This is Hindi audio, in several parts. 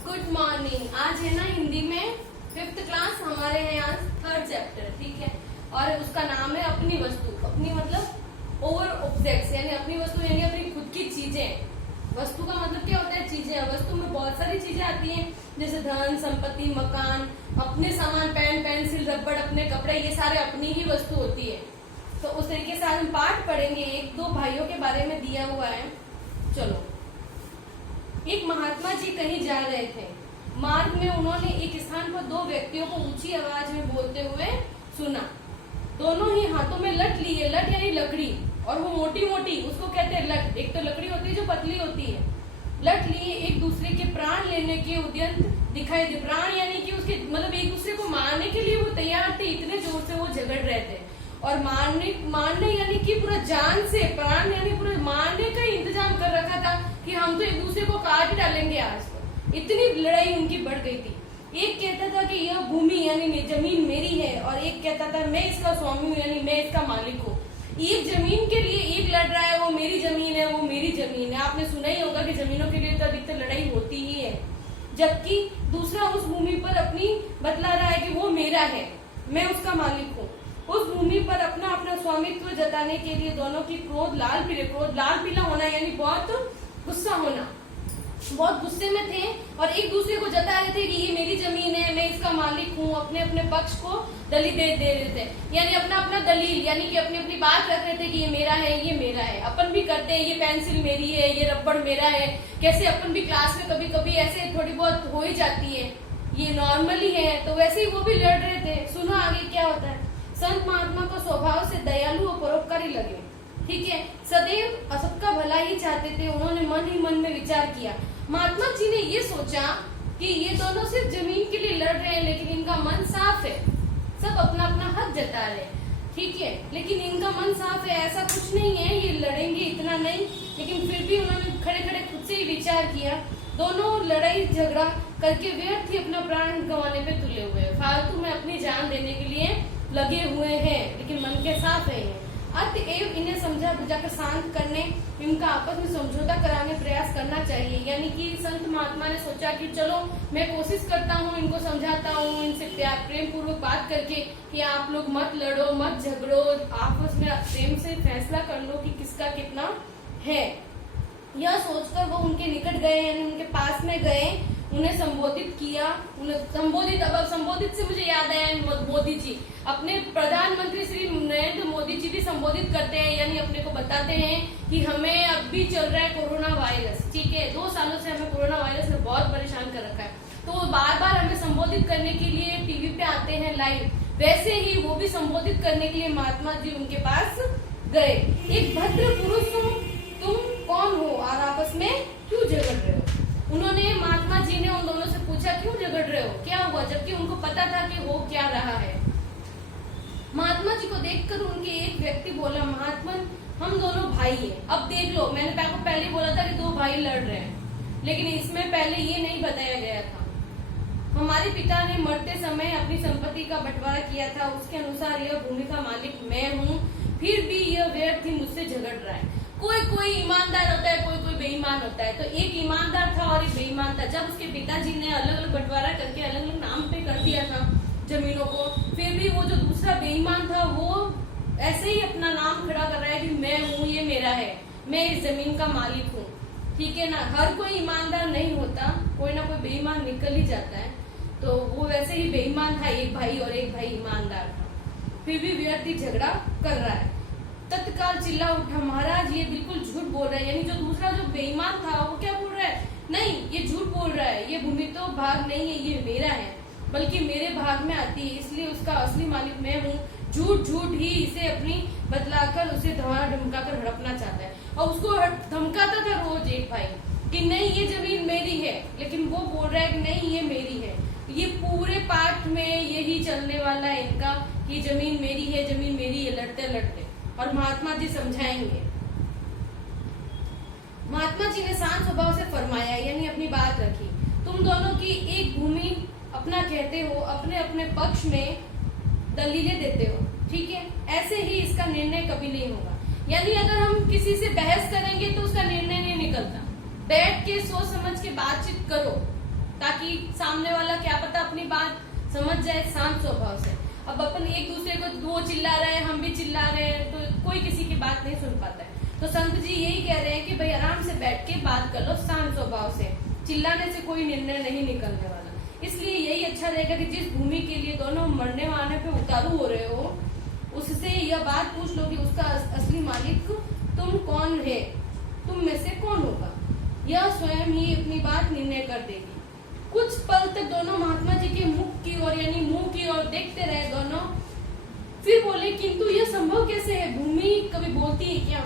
Good morning. आज है ना हिंदी में 5th क्लास, हमारे हैं आज 3rd चैप्टर, ठीक है। और उसका नाम है अपनी वस्तु। अपनी मतलब ओवर ऑब्जेक्ट्स, यानी अपनी वस्तु यानी अपनी खुद की चीजें। वस्तु का मतलब क्या होता है? चीजें। वस्तु में बहुत सारी चीजें आती हैं, जैसे धन, संपत्ति, मकान, अपने सामान, पेन, पेंसिल, रबड़, अपने कपड़े, ये सारे अपनी ही वस्तु होती है। तो उस तरीके से आज हम पाठ पढ़ेंगे। एक दो भाइयों के बारे में दिया हुआ है। चलो। एक महात्मा जी कहीं जा रहे थे। मार्ग में उन्होंने एक स्थान पर दो व्यक्तियों को ऊंची आवाज में बोलते हुए सुना। दोनों ही हाथों में लठ लिए, लठ यानी लकड़ी, और वो मोटी मोटी, उसको कहते हैं लठ। एक तो लकड़ी होती है जो पतली होती है। लठ लिए एक दूसरे के प्राण लेने के उद्यत दिखाई दे। प्राण यानी कि उसके मतलब एक दूसरे को मारने के लिए वो तैयार थे, इतने जोर से वो झगड़ रहे थे। और मारने यानी कि पूरा जान से, प्राण यानी पूरा मारने का इंतजाम कर रखा था कि हम तो एक दूसरे को काट डालेंगे आज। तो इतनी लड़ाई उनकी बढ़ गई थी। एक कहता था कि यह भूमि यानी जमीन मेरी है, और एक कहता था मैं इसका स्वामी हूँ, यानी मैं इसका मालिक हूँ। एक जमीन के लिए एक लड़ रहा है, वो मेरी जमीन है, वो मेरी जमीन है। आपने सुना ही होगा कि जमीनों के लिए तो अधिकतर लड़ाई होती ही है। जबकि दूसरा उस भूमि पर अपनी बतला रहा है कि वो मेरा है, मैं उसका मालिक हूँ। उस भूमि पर अपना अपना स्वामित्व जताने के लिए दोनों की क्रोध लाल पीला होना, यानी बहुत गुस्सा होना, बहुत गुस्से में थे और एक दूसरे को जता रहे थे कि ये मेरी जमीन है, मैं इसका मालिक हूँ। अपने अपने पक्ष को दलील दे रहे थे, यानी अपना अपना दलील, यानी कि अपनी अपनी बात रख रहे थे कि ये मेरा है, ये मेरा है। अपन भी करते हैं, ये पेंसिल मेरी है, ये रबड़ मेरा है। कैसे अपन भी क्लास में कभी कभी ऐसे थोड़ी बहुत हो ही जाती है, ये नॉर्मली है। तो वैसे ही वो भी लड़ रहे थे। सुनो आगे क्या होता है। संत महात्मा को स्वभाव से दयालु और परोपकारी लगे, ठीक है। सदैव सबका भला ही चाहते थे। उन्होंने मन ही मन में विचार किया। महात्मा जी ने ये सोचा कि ये दोनों सिर्फ जमीन के लिए लड़ रहे हैं, लेकिन इनका मन साफ है, सब अपना अपना हक जता रहे हैं, ठीक है। लेकिन इनका मन साफ है, ऐसा कुछ नहीं है ये लड़ेंगे, इतना नहीं। लेकिन फिर भी उन्होंने खड़े खड़े खुद से ही विचार किया। दोनों लड़ाई झगड़ा करके व्यर्थ ही अपना प्राण गंवाने पे तुले हुए, फालतू में अपनी जान देने के लिए लगे हुए हैं, लेकिन मन के साफ है। अतएव इन्हें समझा बुझाकर शांत करने, इनका आपस में समझौता कराने प्रयास करना चाहिए। यानी कि संत महात्मा ने सोचा कि चलो मैं कोशिश करता हूँ, इनको समझाता हूँ, इनसे प्यार प्रेम पूर्वक बात करके कि आप लोग मत लड़ो, मत झगड़ो, आपस में प्रेम से फैसला कर लो कि किसका कितना है। यह सोचकर वो उनके निकट गए, यानी उनके पास में गए, उन्हें संबोधित किया। अब संबोधित से मुझे याद आया, मोदी जी अपने प्रधानमंत्री श्री नरेंद्र मोदी जी भी संबोधित करते हैं, यानी अपने को बताते हैं कि हमें अब भी चल रहा है कोरोना वायरस, ठीक है। 2 सालों से हमें कोरोना वायरस ने बहुत परेशान कर रखा है। तो वो बार बार हमें संबोधित करने के लिए टीवी पे आते हैं लाइव। वैसे ही वो भी संबोधित करने के लिए महात्मा जी उनके पास गए। एक भद्र पुरुष हो तुम कौन हो और आपस में क्यों झगड़ रहे हो? उन्होंने महात्मा जी ने उन दोनों से पूछा क्यों झगड़ रहे हो, क्या हुआ, जबकि उनको पता था कि हो क्या रहा है। महात्मा जी को देखकर उनके एक व्यक्ति बोला, महात्मा हम दोनों भाई हैं। अब देख लो, मैंने आपको पहले बोला था कि 2 भाई लड़ रहे हैं, लेकिन इसमें पहले ये नहीं बताया गया था। हमारे पिता ने मरते समय अपनी संपत्ति का बंटवारा किया था, उसके अनुसार यह भूमि का मालिक मैं हूँ। फिर भी यह व्यर्थ ही मुझसे झगड़ रहा है। कोई ईमानदार होता है, कोई बेईमान होता है। तो एक ईमानदार था और एक बेईमान था। जब उसके पिताजी ने अलग अलग बंटवारा करके अलग अलग नाम पे कर दिया था जमीनों को, फिर भी वो जो दूसरा बेईमान था वो ऐसे ही अपना नाम खड़ा कर रहा है कि मैं हूँ, ये मेरा है, मैं इस जमीन का मालिक हूँ, ठीक है ना। हर कोई ईमानदार नहीं होता, कोई ना कोई बेईमान निकल ही जाता है। तो वो वैसे ही बेईमान था, एक भाई और एक भाई ईमानदार था, फिर भी व्यर्थ ही झगड़ा कर रहा है। तत्काल चिल्ला उठा, महाराज ये बिल्कुल झूठ बोल रहा है। यानी जो दूसरा जो बेईमान था वो क्या बोल रहा है, नहीं ये झूठ बोल रहा है, ये भूमि तो भाग नहीं है, ये मेरा है, बल्कि मेरे भाग में आती है, इसलिए उसका असली मालिक मैं हूँ। झूठ ही इसे अपनी बतलाकर उसे धमका कर हड़पना चाहता है। और उसको धमकाता था रोज एक भाई कि नहीं ये जमीन मेरी है, लेकिन वो बोल रहा है कि नहीं ये मेरी है। ये पूरे पाठ में यही चलने वाला है इनका कि जमीन मेरी है, जमीन मेरी है, लड़ते लड़ते। और महात्मा जी समझाएंगे। महात्मा जी ने शांत स्वभाव से फरमाया, यानी अपनी बात रखी, तुम दोनों की एक भूमि अपना कहते हो, अपने अपने पक्ष में दलीलें देते हो, ठीक है। ऐसे ही इसका निर्णय कभी नहीं होगा। यानी अगर हम किसी से बहस करेंगे तो उसका निर्णय नहीं निकलता। बैठ के सोच समझ के बातचीत करो, ताकि सामने वाला क्या पता अपनी बात समझ जाए शांत स्वभाव से। अब अपन एक दूसरे को वो चिल्ला रहे हैं, हम भी चिल्ला रहे हैं, तो कोई किसी की बात नहीं सुन पाता है। तो संत जी यही कह रहे हैं कि भाई आराम से बैठ के बात कर लो शांत स्वभाव से, चिल्लाने से कोई निर्णय नहीं निकलने वाला। इसलिए यही अच्छा रहेगा कि जिस भूमि के लिए दोनों मरने वाले पे उतारू हो रहे हो, उससे यह बात पूछ लो कि उसका असली मालिक तुम कौन है, तुम में से कौन होगा। यह स्वयं ही अपनी बात निर्णय कर देगी। कुछ पल तक दोनों महात्मा जी के मुख की ओर यानी मुंह की ओर देखते रहे दोनों, फिर बोले किंतु यह संभव कैसे है? भूमि कभी बोलती है क्या?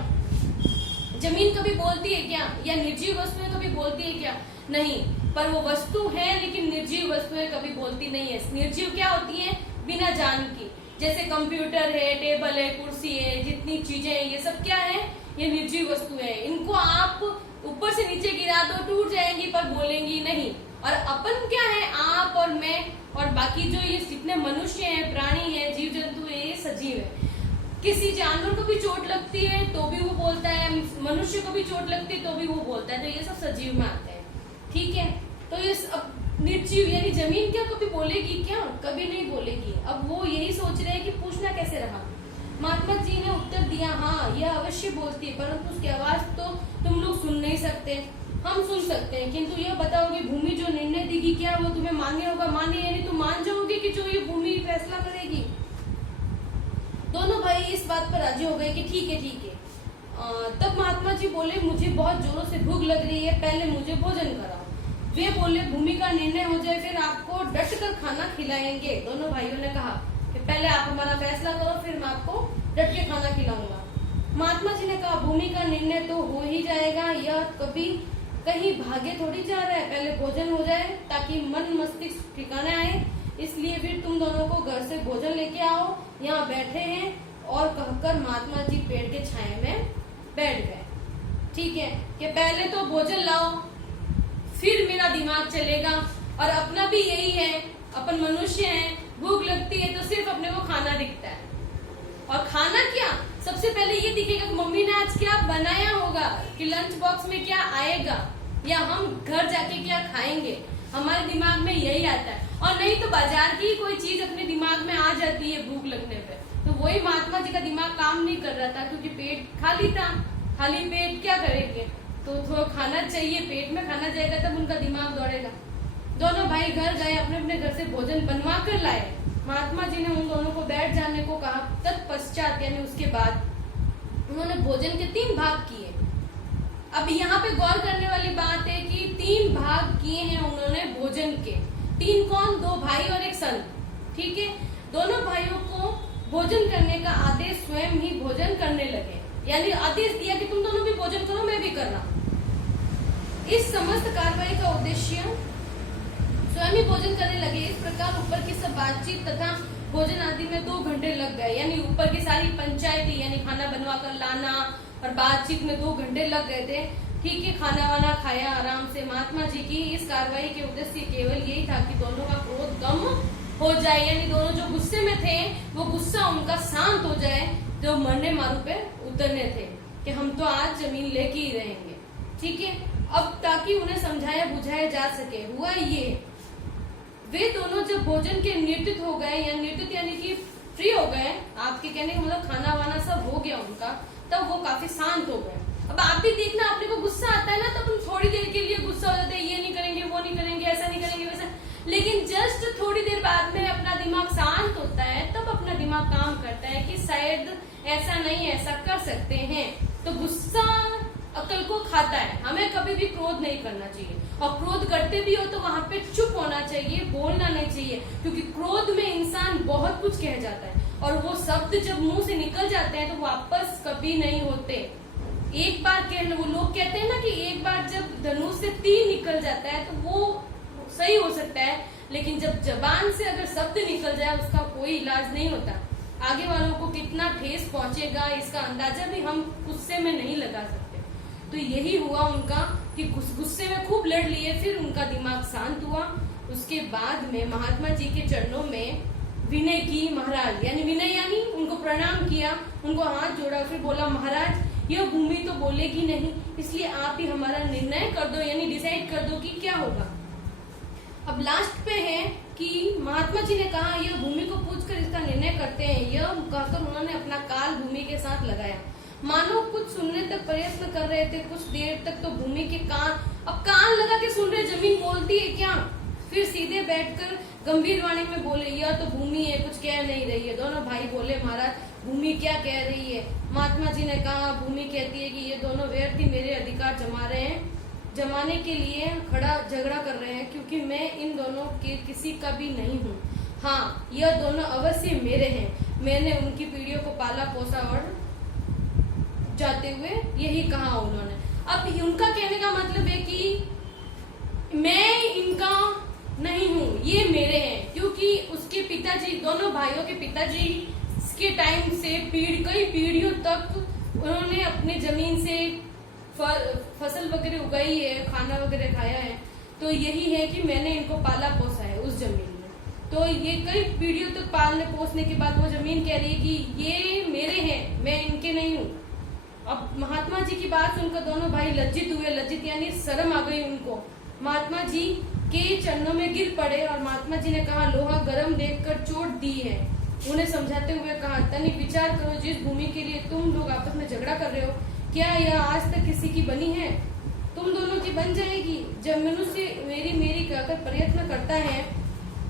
जमीन कभी बोलती है क्या? या निर्जीव वस्तुएं कभी बोलती है क्या? नहीं, पर वो वस्तु है लेकिन निर्जीव वस्तुएं कभी बोलती नहीं है। निर्जीव क्या होती है? बिना जान की, जैसे कंप्यूटर है, टेबल है, कुर्सी है, जितनी चीजें हैं, ये सब क्या है? ये निर्जीव वस्तुएं हैं। इनको आप ऊपर से नीचे गिरा दो, टूट जाएंगी पर बोलेंगी नहीं। और अपन क्या है? आप और मैं और बाकी जो ये जितने मनुष्य हैं, प्राणी है, जीव जंतु है, ये सजीव है। किसी जानवर को भी चोट लगती है तो भी वो बोलता है, मनुष्य को भी चोट लगती है तो भी वो बोलता है, तो ये सब सजीव में आते हैं। ठीक है, तो ये निर्जीव यानी जमीन क्या कभी बोलेगी क्या? कभी नहीं बोलेगी। अब वो यही सोच रहे हैं कि पूछना कैसे रहा। महात्मा जी ने उत्तर दिया, हाँ यह अवश्य बोलती है, परंतु उसकी आवाज तो तुम लोग सुन नहीं सकते, हम सुन सकते हैं। किंतु यह बताओगे भूमि जो निर्णय देगी क्या वो तुम्हें मान्य होगा? मान्य यानी तुम मान जाओगे कि जो ये भूमि फैसला करेगी? दोनों भाई इस बात पर राजी हो गए कि ठीक है ठीक है। तब महात्मा जी बोले, मुझे बहुत जोरों से भूख लग रही है, पहले मुझे भोजन कराओ। वे बोले, भूमि का निर्णय हो जाए फिर आपको डट कर खाना खिलाएंगे। दोनों भाइयों ने कहा कि पहले आप हमारा फैसला करो, फिर मैं आपको डट के खाना खिलाऊंगा। महात्मा जी ने कहा, भूमि का निर्णय तो हो ही जाएगा, यह कभी कहीं भागे थोड़ी जा रहा है, पहले भोजन हो जाए ताकि मन मस्तिष्क ठिकाने आए। इसलिए फिर तुम दोनों को घर से भोजन लेके आओ, यहाँ बैठे हैं। और कहकर महात्मा जी पेड़ के छाए में बैठ गए। ठीक है कि पहले तो भोजन लाओ फिर मेरा दिमाग चलेगा। और अपना भी यही है, अपन मनुष्य हैं, भूख लगती है तो सिर्फ अपने को खाना दिखता है। और खाना क्या, सबसे पहले ये दिखेगा कि मम्मी ने आज क्या बनाया होगा, कि लंच बॉक्स में क्या आएगा, या हम घर जाके क्या खाएंगे। हमारे दिमाग में यही आता है। और नहीं तो बाजार की कोई चीज अपने दिमाग में आ जाती है भूख लगने पे। तो वही महात्मा जी का दिमाग काम नहीं कर रहा था, क्योंकि पेट खाली था। खाली पेट क्या करेंगे, तो थोड़ा खाना चाहिए, पेट में खाना जाएगा तब उनका दिमाग दौड़ेगा। दोनों भाई घर गए, अपने अपने घर से भोजन बनवा कर लाए। महात्मा जी ने उन दोनों को बैठ जाने को कहा। तत्पश्चात यानी उसके बाद उन्होंने भोजन के 3 भाग किए। अब यहाँ पे गौर करने वाली बात है कि 3 भाग किए हैं उन्होंने भोजन के। 3 कौन? 2 भाई और एक संत। ठीक है, दोनों भाइयों को भोजन करने का आदेश स्वयं ही भोजन करने लगे, यानी आदेश दिया कि तुम दोनों भी भोजन करो, मैं भी कर रहा हूँ। इस समस्त कार्रवाई का उद्देश्य स्वयं ही भोजन करने लगे। इस प्रकार ऊपर की सब बातचीत तथा भोजन आदि में 2 घंटे लग गए, यानी ऊपर की सारी पंचायती यानी खाना बनवा कर लाना और बातचीत में 2 घंटे लग गए थे। ठीक है, खाना वाना खाया आराम से। महात्मा जी की इस कार्रवाई के उद्देश्य केवल यही था कि दोनों का क्रोध कम हो जाए, यानी दोनों जो गुस्से में थे वो गुस्सा उनका शांत हो जाए, जो मरने मारू पे उतरने थे कि हम तो आज जमीन लेके ही रहेंगे। ठीक है, अब ताकि उन्हें समझाया बुझाया जा सके। हुआ ये, वे दोनों जब भोजन के निर्दित हो गए, या निर्दित यानी कि फ्री हो गए, आपके कहने का मतलब खाना वाना सब हो गया उनका, तब वो काफी शांत हो गए। अब आप भी देखना, अपने को गुस्सा आता है ना, तब हम थोड़ी देर के लिए गुस्सा हो जाते हैं, ये नहीं करेंगे, वो नहीं करेंगे, ऐसा नहीं करेंगे, वैसा। लेकिन जस्ट थोड़ी देर बाद में अपना दिमाग शांत होता है, तब अपना दिमाग काम करता है कि शायद ऐसा नहीं, ऐसा कर सकते हैं। तो गुस्सा अकल को खाता है। हमें कभी भी क्रोध नहीं करना चाहिए, और क्रोध करते भी हो तो वहां पे चुप होना चाहिए, बोलना नहीं चाहिए, क्योंकि क्रोध में इंसान बहुत कुछ कह जाता है, और वो शब्द जब मुंह से निकल जाते हैं तो वापस कभी नहीं होते। एक बार कहना, वो लोग कहते हैं ना कि एक बार जब धनुष से तीर निकल जाता है तो वो सही हो सकता है, लेकिन जब जबान से अगर शब्द निकल जाए उसका कोई इलाज नहीं होता। आगे वालों को कितना ठेस पहुंचेगा इसका अंदाजा भी हम गुस्से में नहीं लगा सकते। तो यही हुआ उनका कि गुस्से में खूब लड़ लिए, फिर उनका दिमाग शांत हुआ। उसके बाद में महात्मा जी के चरणों में विनय की महाराज, यानी विनय यानी उनको प्रणाम किया, उनको हाथ जोड़ा, फिर बोला, महाराज यह भूमि तो बोलेगी नहीं, इसलिए आप ही हमारा निर्णय कर दो, यानी डिसाइड कर दो कि क्या होगा। अब लास्ट पे है कि महात्मा जी ने कहा यह भूमि को पूछकर इसका निर्णय करते हैं, यह कहकर उन्होंने अपना काल भूमि के साथ लगाया। मानव कुछ सुनने तक प्रयत्न कर रहे थे, कुछ देर तक तो भूमि के कान लगा के सुन रहे, जमीन बोलती है क्या। फिर सीधे बैठकर गंभीर वाणी में बोले, यह तो भूमि है, कुछ कह नहीं रही है। दोनों भाई बोले, महाराज भूमि क्या कह रही है। महात्मा जी ने कहा, भूमि कहती है कि ये दोनों व्यर्थ ही मेरे अधिकार जमा रहे हैं, जमाने के लिए खड़ा झगड़ा कर रहे हैं, क्योंकि मैं इन दोनों के किसी का भी नहीं हूँ। हाँ, यह दोनों अवश्य मेरे हैं। मैंने उनकी पीढ़ियों को पाला पोसा और जाते हुए यही कहा उन्होंने। अब उनका कहने का मतलब है कि मैं इनका नहीं हूँ, ये मेरे हैं, क्योंकि उसके पिताजी, दोनों भाइयों के पिताजी के टाइम से कई पीढ़ियों तक उन्होंने अपने जमीन से फसल वगैरह उगाई है, खाना वगैरह खाया है। तो यही है कि मैंने इनको पाला पोसा है उस जमीन में। तो ये कई पीढ़ियों तक पालने पोसने के बाद वो जमीन कह रही है कि ये मेरे हैं, मैं इनके नहीं हूँ। अब महात्मा जी की बात सुनकर दोनों भाई लज्जित हुए, लज्जित यानी शर्म आ गई उनको। महात्मा जी के चरणों में गिर पड़े और महात्मा जी ने कहा, लोहा गर्म देखकर चोट दी है। उन्हें समझाते हुए कहा, तनिक विचार करो, जिस भूमि के लिए तुम लोग आपस में झगड़ा कर रहे हो, क्या यह आज तक किसी की बनी है? तुम दोनों की बन जाएगी। जब मनुष्य मेरी मेरी कहकर प्रयत्न करता है,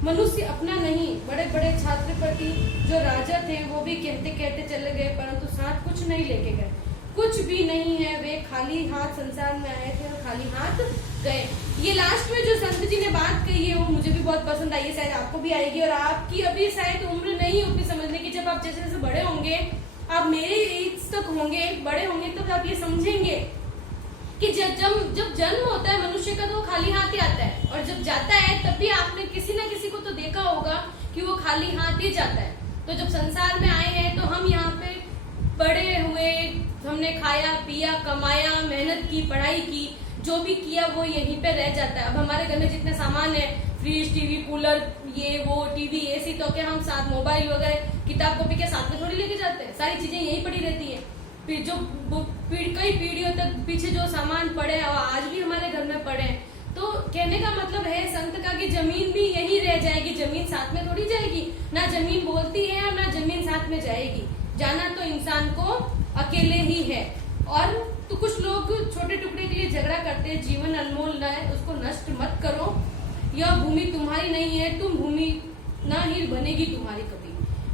मनुष्य अपना नहीं, बड़े बड़े छात्रपति जो राजा थे वो भी कहते कहते चले गए, परंतु साथ कुछ नहीं लेके गए। कुछ भी नहीं है, वे खाली हाथ संसार में आए थे और खाली हाथ गए। ये लास्ट में जो संत जी ने बात कही है वो मुझे भी बहुत पसंद आई है, शायद आपको भी आएगी। और आपकी अभी शायद उम्र नहीं होगी समझने की, जब आप जैसे जैसे बड़े होंगे, आप मेरे एज तक होंगे, बड़े होंगे, तब आप ये समझेंगे कि जब जन्म होता है मनुष्य का तो वो खाली हाथ ही आता है, और जब जाता है तब भी आपने किसी ना किसी को तो देखा होगा कि वो खाली हाथ ही जाता है। तो जब संसार में आए हैं तो हम यहाँ पे बड़े हुए, हमने खाया पिया, कमाया, मेहनत की, पढ़ाई की, जो भी किया वो यहीं पे रह जाता है। अब हमारे घर में जितने सामान है, फ्रिज, टीवी, कूलर, ये वो, टीवी, एसी, तो क्या हम साथ मोबाइल वगैरह, किताब कॉपी के साथ में थोड़ी लेके जाते हैं? सारी चीजें यहीं पड़ी रहती है। फिर जो कई पीढ़ियों तक पीछे जो सामान पड़े और आज भी हमारे घर में पड़े हैं। तो कहने का मतलब है संत का कि जमीन भी यहीं रह जाएगी, जमीन साथ में थोड़ी जाएगी। ना जमीन बोलती है और ना जमीन साथ में जाएगी। जाना तो इंसान को अकेले ही है। और तो कुछ लोग छोटे टुकड़े के लिए झगड़ा करते हैं, जीवन अनमोल है, उसको नष्ट मत करो। यह भूमि तुम्हारी नहीं है, तुम भूमि ना ही बनेगी तुम्हारी कभी।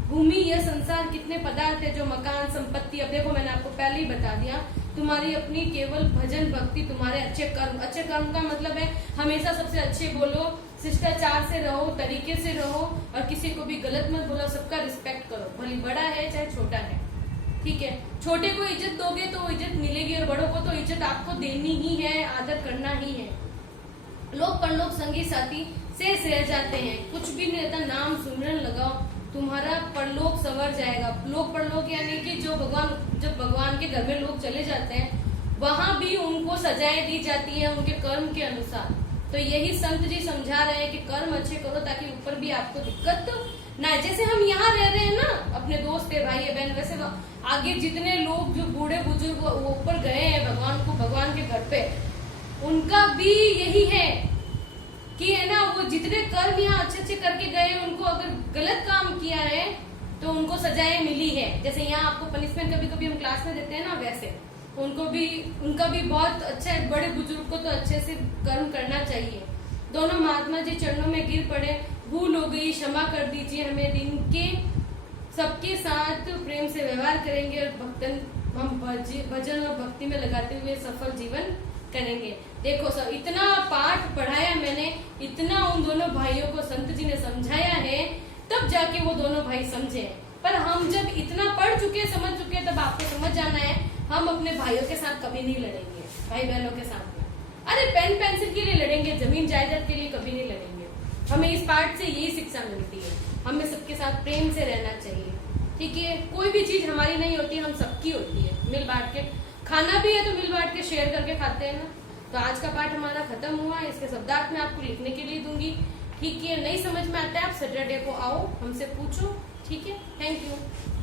भूमि, यह संसार कितने पदार्थ है, जो मकान, संपत्ति, अब देखो मैंने आपको पहले ही बता दिया, तुम्हारी अपनी केवल भजन भक्ति, तुम्हारे अच्छे कर्म। अच्छे कर्म का मतलब है हमेशा सबसे अच्छे बोलो, शिष्टाचार से रहो, तरीके से रहो, और किसी को भी गलत मत बोलो, सबका रिस्पेक्ट करो, भले बड़ा है चाहे छोटा है, ठीक है। छोटे को इज्जत दोगे तो इज्जत मिलेगी, और बड़ों को तो इज्जत आपको देनी ही है, आदर करना ही है। लोग परलोक संगी साथी शेष रह जाते हैं, कुछ भी नहीं रहता, नाम सुमरन लगाओ, तुम्हारा परलोक संवर जाएगा। लोक परलोक यानी कि जब भगवान के घर में लोग चले जाते हैं, वहां भी उनको सजाएं दी जाती है उनके कर्म के अनुसार। तो यही संत जी समझा रहे हैं कि कर्म अच्छे करो ताकि ऊपर भी आपको दिक्कत ना। जैसे हम यहाँ रह रहे हैं ना, अपने दोस्त है, भाई है, बहन, वैसे आगे जितने लोग जो बूढ़े बुजुर्ग ऊपर गए हैं भगवान के घर पे, उनका भी यही है कि है ना, वो जितने कर्म यहाँ अच्छे अच्छे करके गए, उनको अगर गलत काम किया है तो उनको सजाएं मिली है। जैसे यहाँ आपको पनिशमेंट कभी कभी हम क्लास में देते हैं ना, वैसे उनका भी बहुत अच्छा है। बड़े बुजुर्ग को तो अच्छे से कर्म करना चाहिए। दोनों महात्मा जी चरणों में गिर पड़े, भूल हो गई, क्षमा कर दीजिए हमें, दिन के सबके साथ प्रेम से व्यवहार करेंगे और हम भजन और भक्ति में लगाते हुए सफल जीवन करेंगे। देखो सर, इतना पाठ पढ़ाया मैंने, इतना उन दोनों भाइयों को संत जी ने समझाया है, तब जाके वो दोनों भाई समझे। पर हम जब इतना पढ़ चुके, समझ चुके, तब आपको समझ जाना है हम अपने भाइयों के साथ कभी नहीं लड़ेंगे, भाई बहनों के साथ में। अरे पेन पेंसिल के लिए लड़ेंगे, जमीन जायदाद के लिए कभी नहीं लड़ेंगे। हमें इस पाठ से यही शिक्षा मिलती है, हमें सबके साथ प्रेम से रहना चाहिए, ठीक है। कोई भी चीज हमारी नहीं होती, हम सबकी होती है। मिल बांट के खाना भी है तो मिल बांट के शेयर करके खाते हैं ना। तो आज का पाठ हमारा खत्म हुआ है, इसके शब्दार्थ में आपको लिखने के लिए दूंगी, ठीक है। नहीं समझ में आता है आप सैटरडे को आओ, हमसे पूछो, ठीक है। Thank you.